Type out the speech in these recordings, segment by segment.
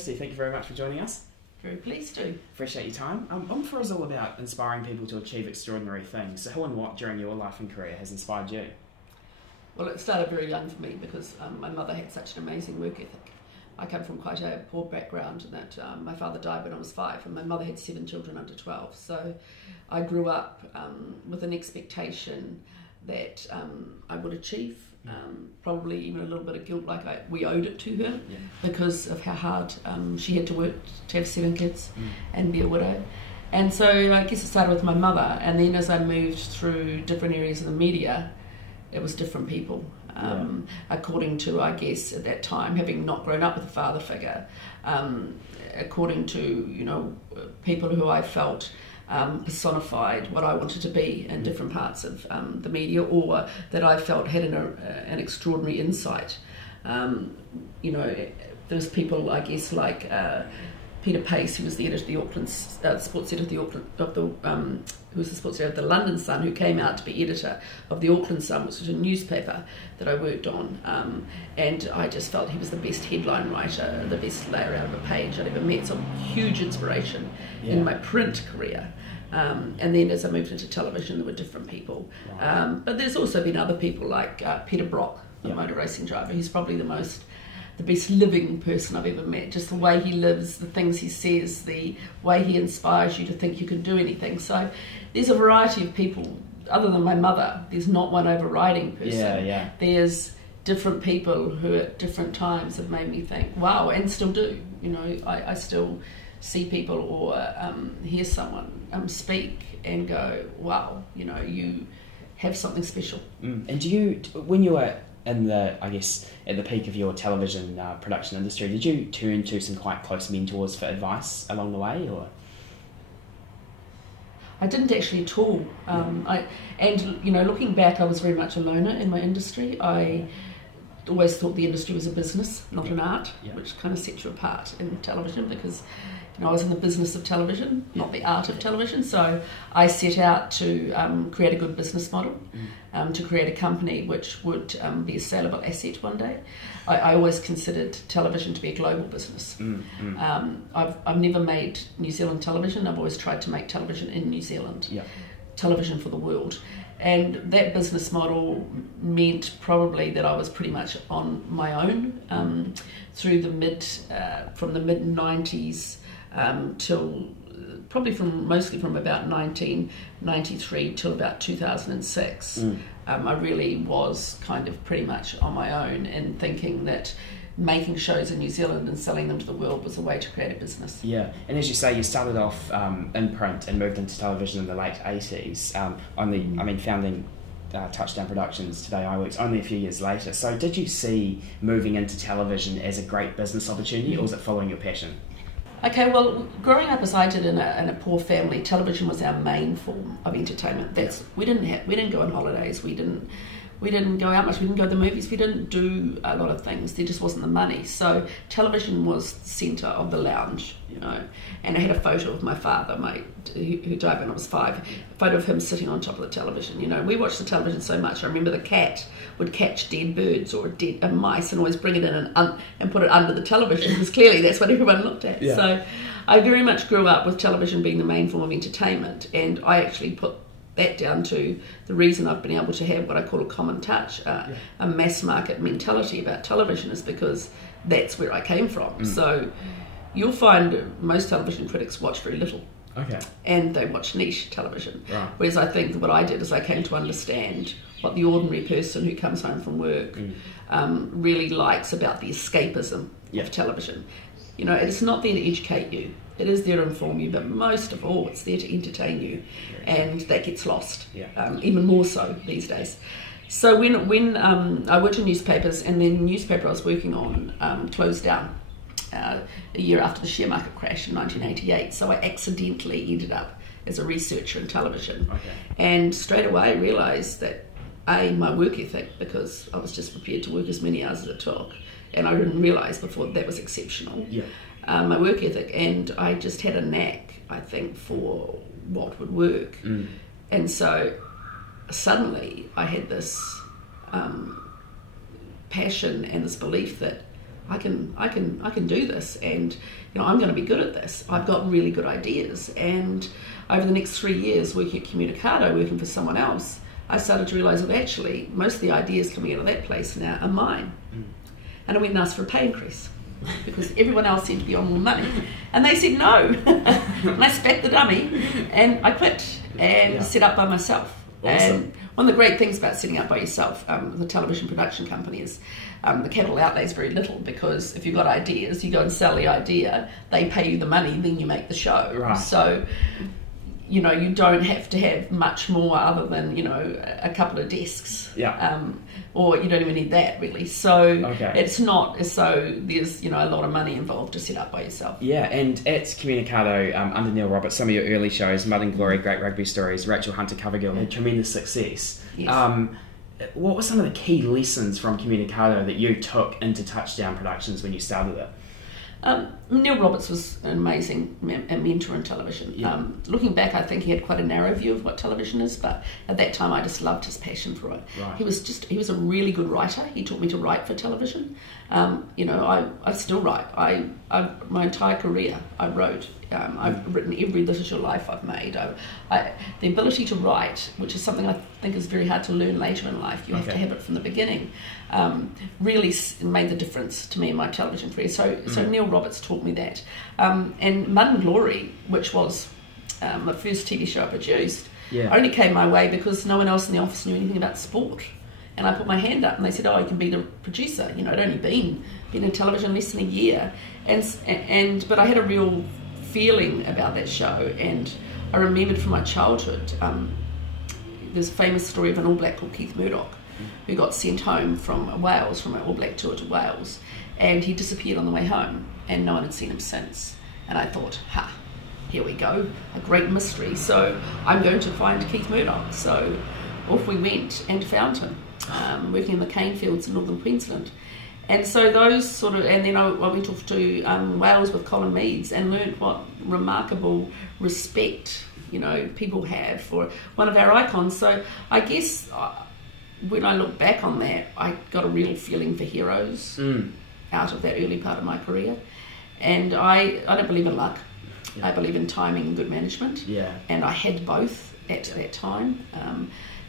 Christie, thank you very much for joining us. Very pleased to. Appreciate your time. For is all about inspiring people to achieve extraordinary things. So who and what during your life and career has inspired you? Well, it started very young for me because my mother had such an amazing work ethic. I come from quite a poor background in that my father died when I was 5 and my mother had 7 children under 12. So I grew up with an expectation that I would achieve, probably even a little bit of guilt, like we owed it to her because of how hard she had to work to have 7 kids and be a widow. And so I guess it started with my mother, and then as I moved through different areas of the media, it was different people. According to, I guess, at that time, having not grown up with a father figure, according to, people who I felt personified what I wanted to be in different parts of the media, or that I felt had an extraordinary insight. There's people, I guess, like Peter Pace, who was the editor of the Auckland, sports editor of the who was the sports editor of the London Sun, who came out to be editor of the Auckland Sun, which was a newspaper that I worked on, and I just felt he was the best headline writer, the best layer out of a page I'd ever met. So huge inspiration in my print career. And then as I moved into television, there were different people. But there's also been other people like Peter Brock, the motor racing driver. He's probably the best living person I've ever met. Just the way he lives, the things he says, the way he inspires you to think you can do anything. So there's a variety of people. Other than my mother, there's not one overriding person. There's different people who at different times have made me think, wow, and still do. I still see people or hear someone speak and go, wow, you have something special. And do you, when you were in at the peak of your television production industry, did you turn to some quite close mentors for advice along the way, or? I didn't actually at all. Looking back, I was very much a loner in my industry. I always thought the industry was a business, not an art, which kind of sets you apart in television because I was in the business of television, not the art of television. So I set out to create a good business model, to create a company which would be a saleable asset one day. I always considered television to be a global business. I've never made New Zealand television. I've always tried to make television in New Zealand, television for the world. And that business model meant probably that I was pretty much on my own through from the mid-90s till probably mostly from about 1993 till about 2006. I really was kind of pretty much on my own and thinking that making shows in New Zealand and selling them to the world was a way to create a business. Yeah, and as you say, you started off in print and moved into television in the late 80s, founding Touchdown Productions, today Eyeworks, only a few years later. So did you see moving into television as a great business opportunity, or was it following your passion? Okay, well, growing up as I did in a poor family, television was our main form of entertainment. We didn't go on holidays. We didn't go out much. We didn't go to the movies. We didn't do a lot of things. There just wasn't the money. So television was the centre of the lounge, And I had a photo of my father, who died when I was 5. A photo of him sitting on top of the television. We watched the television so much. I remember the cat would catch dead birds or dead mice and always bring it in and put it under the television because clearly that's what everyone looked at. Yeah. So I very much grew up with television being the main form of entertainment, and I actually put that down to the reason I've been able to have what I call a common touch, a mass market mentality about television, is because that's where I came from. So you'll find most television critics watch very little. Okay. And they watch niche television. Right. Whereas I think that what I did is I came to understand what the ordinary person who comes home from work really likes about the escapism of television. It's not there to educate you. It is there to inform you, but most of all, it's there to entertain you, and that gets lost, even more so these days. So when I worked in newspapers, and then the newspaper I was working on closed down a year after the share market crash in 1988, so I accidentally ended up as a researcher in television. And straight away I realised that my work ethic, because I was just prepared to work as many hours as it took, and I didn't realise before that was exceptional. My work ethic, and I just had a knack, I think, for what would work. And so suddenly I had this passion and this belief that I can do this, and I'm going to be good at this. I've got really good ideas. And over the next 3 years working at Communicado, working for someone else, I started to realise that actually most of the ideas coming out of that place now are mine. And I went and asked for a pay increase because everyone else seemed to be on more money, and they said no. And I spat the dummy and I quit and set up by myself. Awesome. And one of the great things about setting up by yourself, the television production company, is the capital outlay is very little, because if you've got ideas, you go and sell the idea, they pay you the money, then you make the show. Right. So, you don't have to have much more other than, a couple of desks. Yeah. Or you don't even need that, really. So Okay. it's not as though there's, a lot of money involved to set up by yourself. Yeah, and at Communicado, under Neil Roberts, some of your early shows, Mud and Glory, Great Rugby Stories, Rachel Hunter Cover Girl, had tremendous success. Yes. What were some of the key lessons from Communicado that you took into Touchdown Productions when you started it? Neil Roberts was an amazing mentor in television. Yeah. Looking back, I think he had quite a narrow view of what television is, but at that time I just loved his passion for it. Right. He was a really good writer. He taught me to write for television. I still write. My entire career I wrote. I've written every This Is Your Life I've made. The ability to write, which is something I think is very hard to learn later in life, you have to have it from the beginning, really made the difference to me in my television career. So Neil Roberts taught me that. And Mud and Glory, which was the first TV show I produced, only came my way because no one else in the office knew anything about sport. And I put my hand up and they said, you can be the producer. I'd only been in television less than a year. But I had a real feeling about that show, and I remembered from my childhood, there's a famous story of an All Black called Keith Murdoch, who got sent home from Wales, from an All Black tour to Wales, and he disappeared on the way home, and no one had seen him since. And I thought, here we go, a great mystery, so I'm going to find Keith Murdoch. So off we went and found him, working in the cane fields in northern Queensland. And so those and then I went off to Wales with Colin Meads and learnt what remarkable respect, people have for one of our icons. So I guess when I look back on that, I got a real feeling for heroes out of that early part of my career. And I don't believe in luck. Yeah. I believe in timing and good management. Yeah. And I had both at that time.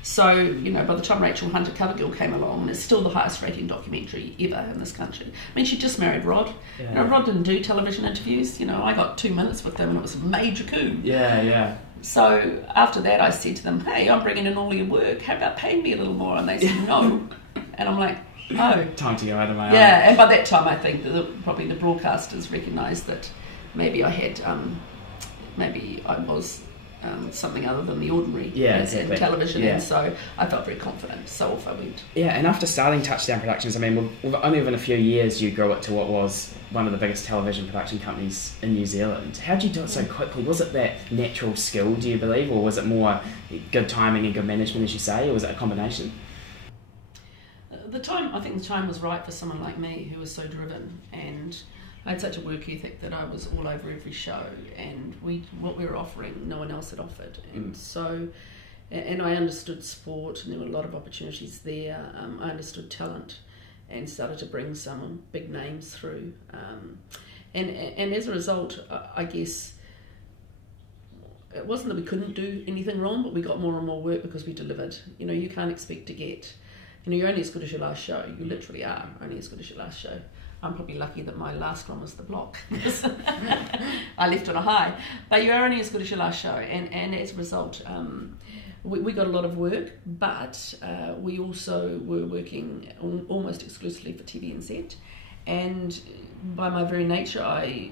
So, by the time Rachel Hunter Cover Girl came along, and it's still the highest rating documentary ever in this country. I mean, she just married Rod. Yeah. Rod didn't do television interviews. I got 2 minutes with them and it was a major coup. Yeah. So after that I said to them, hey, I'm bringing in all your work. How about paying me a little more? And they said no. And I'm like, oh. Time to go out of my eye. Yeah, and by that time I think that probably the broadcasters recognised that maybe I had, maybe I was something other than the ordinary in television, and so I felt very confident, so off I went. Yeah, and after starting Touchdown Productions, I mean, only within a few years you grew it to what was one of the biggest television production companies in New Zealand. How did you do it so quickly? Was it that natural skill, do you believe, or was it more good timing and good management, as you say, or was it a combination? I think the time was right for someone like me who was so driven, and I had such a work ethic that I was all over every show, and what we were offering no one else had offered. And so, and I understood sport, and there were a lot of opportunities there. I understood talent and started to bring some big names through. And as a result, I guess it wasn't that we couldn't do anything wrong, but we got more and more work because we delivered. You can't expect to get, you're only as good as your last show. You literally are only as good as your last show. I'm probably lucky that my last one was The Block. I left on a high. But you are only as good as your last show. And as a result, we got a lot of work, but we also were working almost exclusively for TVNZ. And by my very nature, I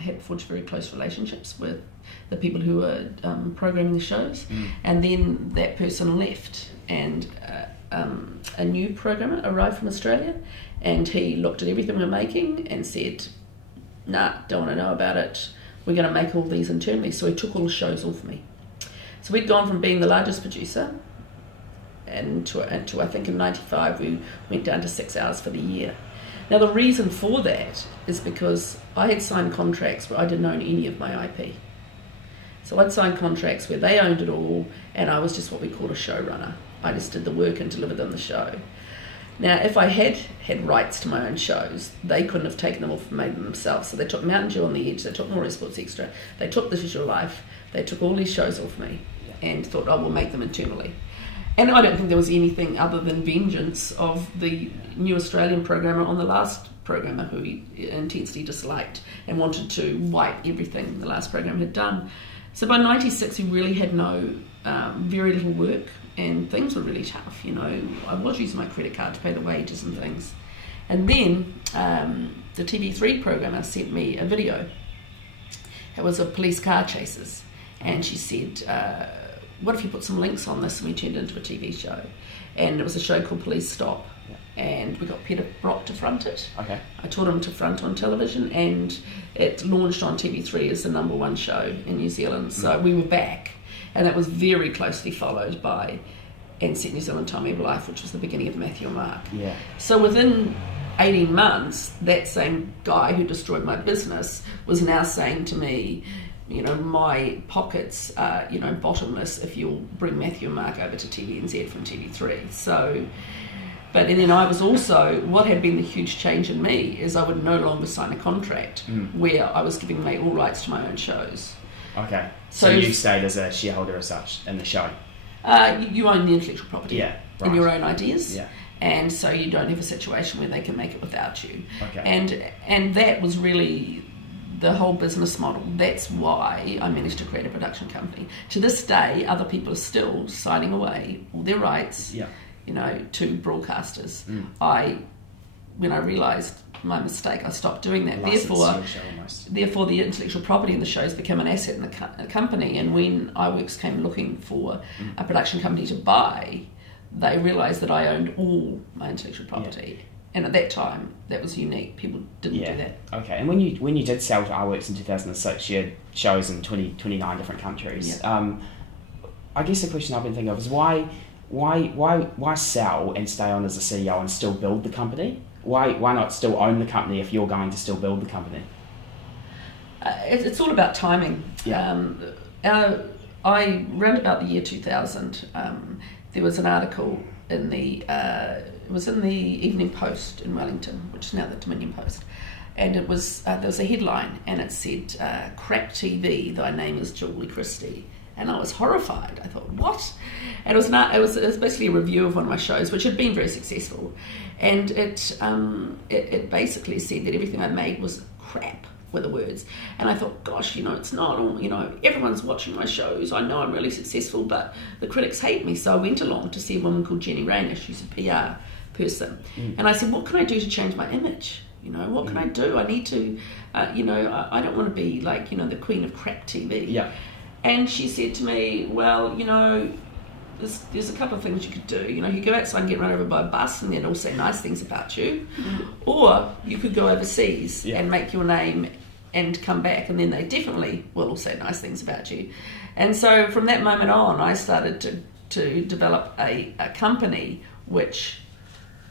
had forged very close relationships with the people who were programming the shows. And then that person left, and a new programmer arrived from Australia, and he looked at everything we were making and said, nah, don't want to know about it, we're going to make all these internally. So he took all the shows off me. So we'd gone from being the largest producer, and to I think in 95 we went down to 6 hours for the year. Now the reason for that is because I had signed contracts where I didn't own any of my IP. So I'd signed contracts where they owned it all, and I was just what we call a showrunner. I just did the work and delivered them the show. Now, if I had rights to my own shows, they couldn't have taken them off and made them themselves. So they took Mountain Dew on the Edge, they took More Sports Extra, they took This Is Your Life, they took all these shows off me and thought, oh, we'll make them internally. And I don't think there was anything other than vengeance of the new Australian programmer on the last programmer who he intensely disliked and wanted to wipe everything the last program had done. So by 96, he really had very little work, and things were really tough. I was using my credit card to pay the wages and things. And then the TV3 programmer sent me a video. It was of police car chases, and she said, what if you put some links on this? And we turned it into a TV show. And it was a show called Police Stop. And we got Peter Brock to front it. Okay. I taught him to front on television, and it launched on TV3 as the #1 show in New Zealand. So we were back, and that was very closely followed by and Set New Zealand Time of Life, which was the beginning of Matthew and Mark. Yeah. So within 18 months, that same guy who destroyed my business was now saying to me, my pockets are, bottomless if you'll bring Matthew and Mark over to TVNZ from TV3. So, and then I was also, what had been the huge change in me is I would no longer sign a contract where I was giving away all rights to my own shows. Okay. So you stayed as a shareholder as such in the show? You own the intellectual property and your own ideas. Yeah. And so you don't have a situation where they can make it without you. Okay. And that was really the whole business model. That's why I managed to create a production company. To this day, other people are still signing away all their rights, to broadcasters. When I realised my mistake, I stopped doing that. Therefore, the intellectual property in the shows became an asset in the company. And when Eyeworks came looking for a production company to buy, they realised that I owned all my intellectual property. Yeah. And at that time, that was unique. People didn't do that. Okay. And when you did sell to Eyeworks in 2006, you had shows in 29 different countries. Yeah. I guess the question I've been thinking of is why sell and stay on as a CEO and still build the company? Why not still own the company if you're going to still build the company? It's all about timing. Yeah. Around about the year 2000, there was an article in the it was in the Evening Post in Wellington, which is now the Dominion Post, and it was there was a headline, and it said "Crack TV, thy name is Julie Christie." And I was horrified. I thought, what? And it was basically a review of one of my shows, which had been very successful, and it basically said that everything I made was crap, were the words. And I thought, gosh, it's not all, everyone's watching my shows. I know I'm really successful, but the critics hate me. So I went along to see a woman called Jenny Rayner. She's a PR person, and I said, what can I do to change my image? What can I do? I need to, I don't want to be like, the queen of crap TV. Yeah. And she said to me, well, there's a couple of things you could do. You go outside and get run over by a bus and they'd all say nice things about you. Or you could go overseas and make your name and come back, and then they definitely will all say nice things about you. And so from that moment on, I started to develop a company which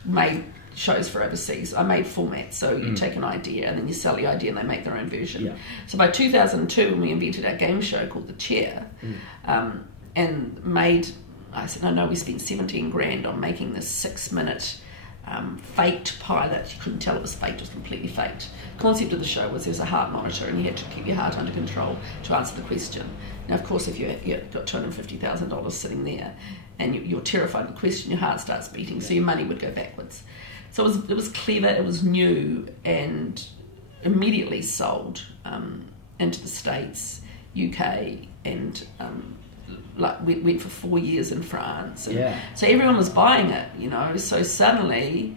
made shows for overseas. I made formats, so you take an idea and then you sell the idea and they make their own version. Yeah. So by 2002, we invented our game show called The Chair, and I said, no, we spent 17 grand on making this 6-minute faked pilot. You couldn't tell it was faked, it was completely faked. The concept of the show was there's a heart monitor and you had to keep your heart under control to answer the question. Now, of course, if you've got $250,000 sitting there and you're terrified of the question, your heart starts beating, so your money would go backwards. So it was clever, it was new, and immediately sold into the States, UK, and went for 4 years in France. And so everyone was buying it, So suddenly,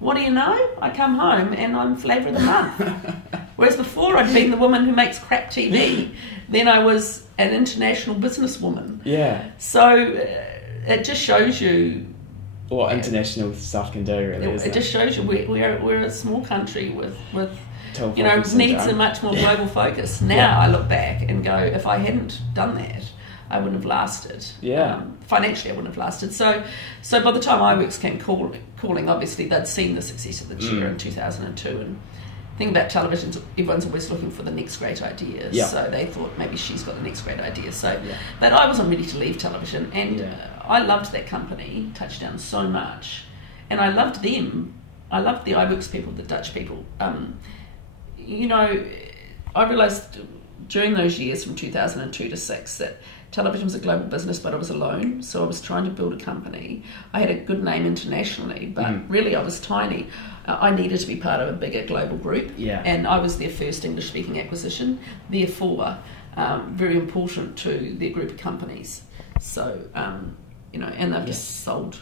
what do you know? I come home and I'm flavour of the month. Whereas before I'd been the woman who makes crap TV. Then I was an international businesswoman. Yeah. So it just shows you what international stuff can do, really. It just shows you we're a small country with needs a much more global focus. Now I look back and go, if I hadn't done that, I wouldn't have lasted. Yeah. Financially, I wouldn't have lasted. So by the time Eyeworks came calling, obviously they'd seen the success of the Chair in 2002. And the thing about television is everyone's always looking for the next great idea. Yeah. So they thought maybe she's got the next great idea. So, but I wasn't ready to leave television, and I loved that company, Touchdown, so much. and I loved them. I loved the Eyeworks people, the Dutch people. You know, I realised during those years from 2002 to 6 that television was a global business, but I was alone, so I was trying to build a company. I had a good name internationally, but really I was tiny. I needed to be part of a bigger global group, and I was their first English-speaking acquisition, therefore very important to their group of companies. So, you know, and they've just sold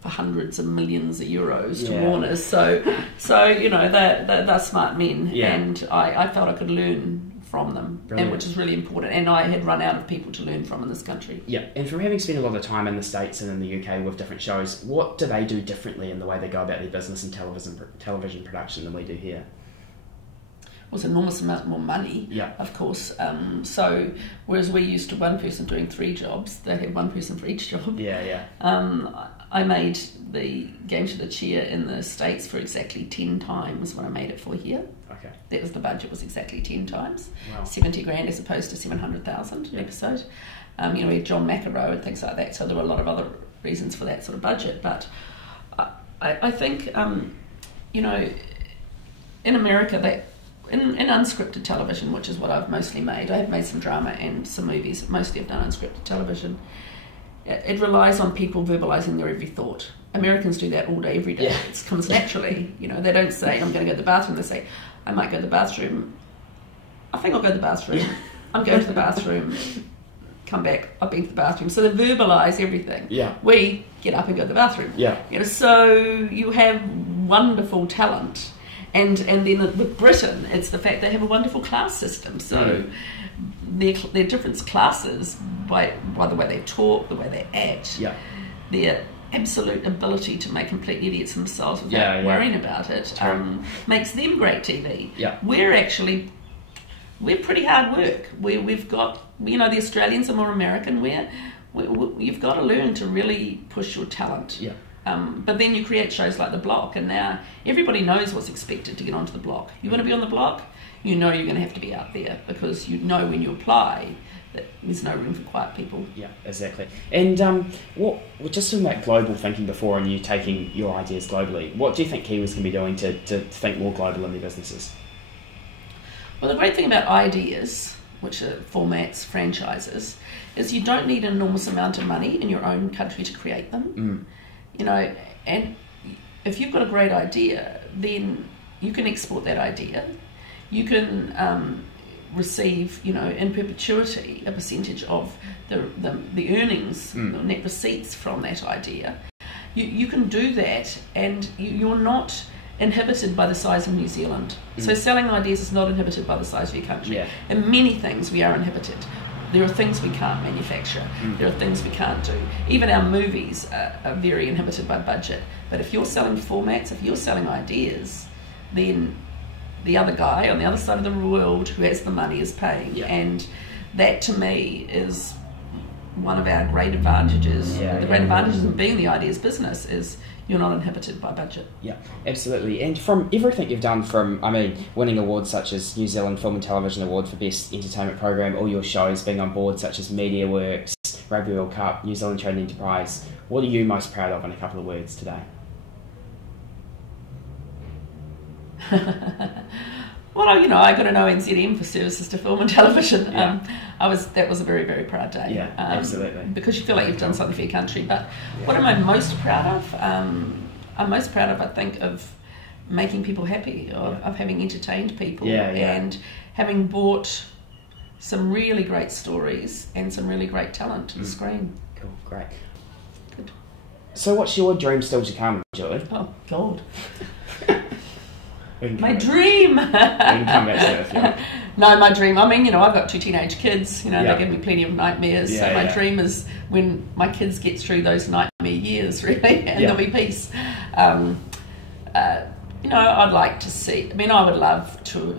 for hundreds of millions of euros to Warner's. So you know, they're smart men, and I felt I could learn from them, and which is really important. And I had run out of people to learn from in this country. Yeah, and from having spent a lot of time in the States and in the UK with different shows, what do they do differently in the way they go about their business and television production than we do here? Well, it's an enormous amount more money, of course. So whereas we used to one person doing 3 jobs, they had one person for each job. I made the Game Show, the Chair in the States for exactly 10 times what I made it for here. Okay. That was the budget, was exactly 10 times. Wow. 70 grand as opposed to 700,000 an episode. You know, we had John McEnroe and things like that, so there were a lot of other reasons for that sort of budget. But I think, you know, in America, that in unscripted television, which is what I've mostly made, I have made some drama and some movies, but mostly I've done unscripted television. It relies on people verbalising their every thought. Americans do that all day, every day. It comes naturally. You know, they don't say, I'm going to go to the bathroom. They say, I might go to the bathroom. I think I'll go to the bathroom. I'm going to the bathroom. Come back. I've been to the bathroom. So they verbalise everything. We get up and go to the bathroom. You know, so you have wonderful talent. And then with Britain, it's the fact they have a wonderful class system. So their different classes by the way they talk, the way they act, their absolute ability to make complete idiots themselves without worrying about it makes them great TV. We're pretty hard work. We've got, you know, the Australians are more American. You've got to learn to really push your talent. But then you create shows like The Block, and now everybody knows what's expected to get onto The Block. You want to be on The Block, you know you're going to have to be out there, because you know when you apply that there's no room for quiet people. Yeah, exactly. And what just talking about global thinking before, and you taking your ideas globally, what do you think Kiwis can be doing to think more global in their businesses? Well, the great thing about ideas, which are formats, franchises, is you don't need an enormous amount of money in your own country to create them. You know, and if you've got a great idea, then you can export that idea. You can receive, you know, in perpetuity, a percentage of the earnings, the net receipts from that idea. You can do that, and you're not inhibited by the size of New Zealand. So selling ideas is not inhibited by the size of your country. In many things we are inhibited. There are things we can't manufacture. There are things we can't do. Even our movies are very inhibited by budget. But if you're selling formats, if you're selling ideas, then the other guy on the other side of the world who has the money is paying. And that, to me, is one of our great advantages. The great advantages of being the ideas business is you're not inhibited by budget. Yeah, absolutely. And from everything you've done, from, I mean, winning awards such as New Zealand Film and Television Award for Best Entertainment Programme, all your shows being on board such as Mediaworks, Rugby World Cup, New Zealand Trade and Enterprise, what are you most proud of in a couple of words today? Well, you know, I got an ONZM for services to film and television. That was a very, very proud day. Yeah, absolutely. Because you feel like you've done something for your country. But what am I most proud of? I'm most proud of, I think, of making people happy, of having entertained people, and having brought some really great stories and some really great talent to the screen. Cool, great. Good. So what's your dream still to come, Julie? Oh, God. My dream! We can come back to that if you want. No, my dream, I mean, you know, I've got 2 teenage kids, you know, they give me plenty of nightmares, so my dream is when my kids get through those nightmare years, really, and there'll be peace. You know, I'd like to see, I mean, I would love to,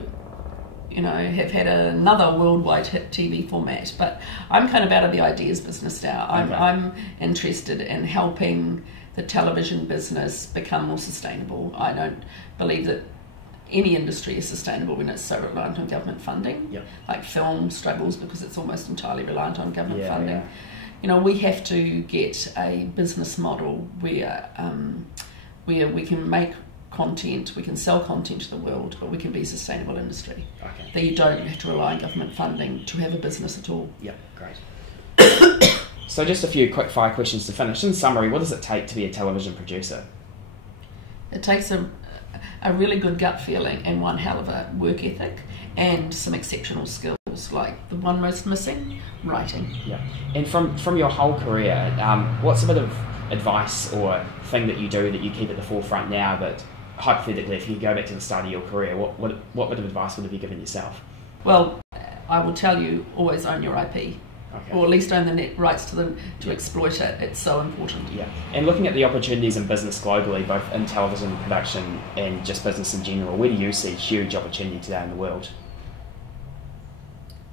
you know, have had another worldwide hit TV format, but I'm kind of out of the ideas business now. I'm interested in helping the television business become more sustainable. I don't believe that any industry is sustainable when it's so reliant on government funding. Like film struggles because it's almost entirely reliant on government funding. You know, we have to get a business model where where we can make content, we can sell content to the world, but we can be a sustainable industry. Okay. That you don't have to rely on government funding to have a business at all. Yeah, great. So just a few quick fire questions to finish. In summary, what does it take to be a television producer? It takes a really good gut feeling and one hell of a work ethic and some exceptional skills, like the one most missing, writing. Yeah. And from your whole career, what's a bit of advice or thing that you do that you keep at the forefront now that, hypothetically, if you go back to the start of your career, what bit of advice would have you given yourself? Well, I will tell you, always own your IP. Okay. Or at least own the net rights to exploit it. It's so important. Yeah. And looking at the opportunities in business globally, both in television production and just business in general, where do you see huge opportunity today in the world?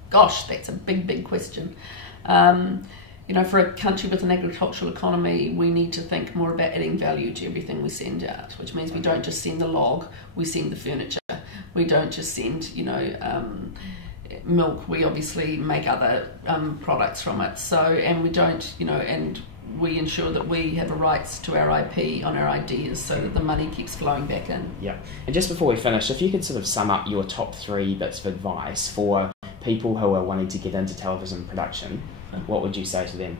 Gosh, that's a big question. For a country with an agricultural economy, we need to think more about adding value to everything we send out, which means we don't just send the log, we send the furniture. We don't just send, milk. We obviously make other products from it. So, and we don't, and we ensure that we have rights to our IP on our ideas so that the money keeps flowing back in. Yeah. And just before we finish, if you could sort of sum up your top 3 bits of advice for people who are wanting to get into television production, what would you say to them?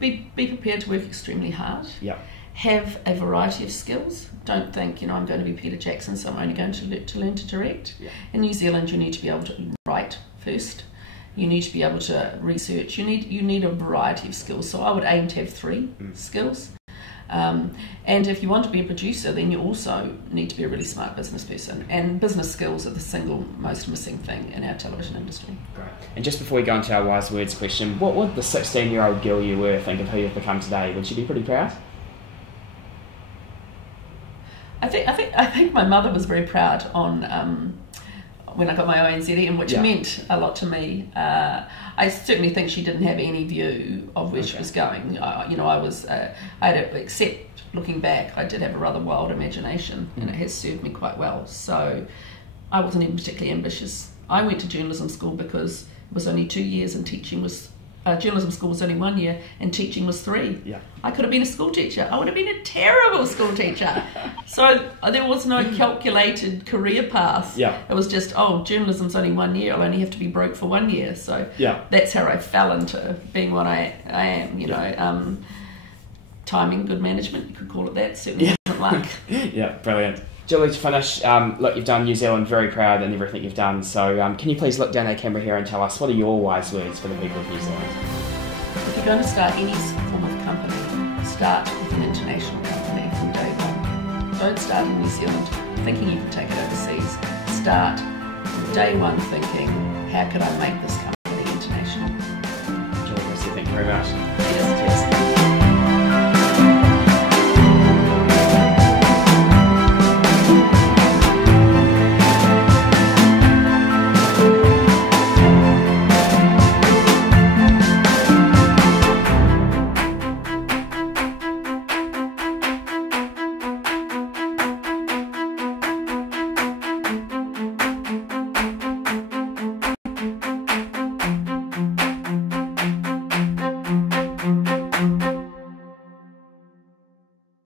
Be prepared to work extremely hard. Yeah. Have a variety of skills. Don't think, I'm going to be Peter Jackson, so I'm only going to learn to direct. Yeah. In New Zealand, you need to be able to write first. You need to be able to research. You need a variety of skills. So I would aim to have 3 skills. And if you want to be a producer, then you also need to be a really smart business person. And business skills are the single most missing thing in our television industry. Great. And just before we go into our wise words question, what would the 16-year-old girl you were think of who you've become today? Would she be pretty proud? I think my mother was very proud on when I got my ONZE, which meant a lot to me. I certainly think she didn't have any view of where she was going. I had except looking back, I did have a rather wild imagination, and it has served me quite well. So I wasn't even particularly ambitious. I went to journalism school because it was only 2 years, and journalism school was only 1 year, and teaching was 3. Yeah. I could have been a school teacher. I would have been a terrible school teacher. So there was no calculated career path. Yeah. It was just, journalism's only 1 year. I'll only have to be broke for 1 year. So that's how I fell into being what I am. Timing, good management, you could call it that. Certainly wasn't luck. Yeah, brilliant. Julie, to finish, look, you've done New Zealand very proud in everything you've done. So can you please look down our camera here and tell us, what are your wise words for the people of New Zealand? If you're going to start any form of company, start with an international company from day one. Don't start in New Zealand thinking you can take it overseas. Start from day one thinking, how could I make this company international? Julie, thank you very much.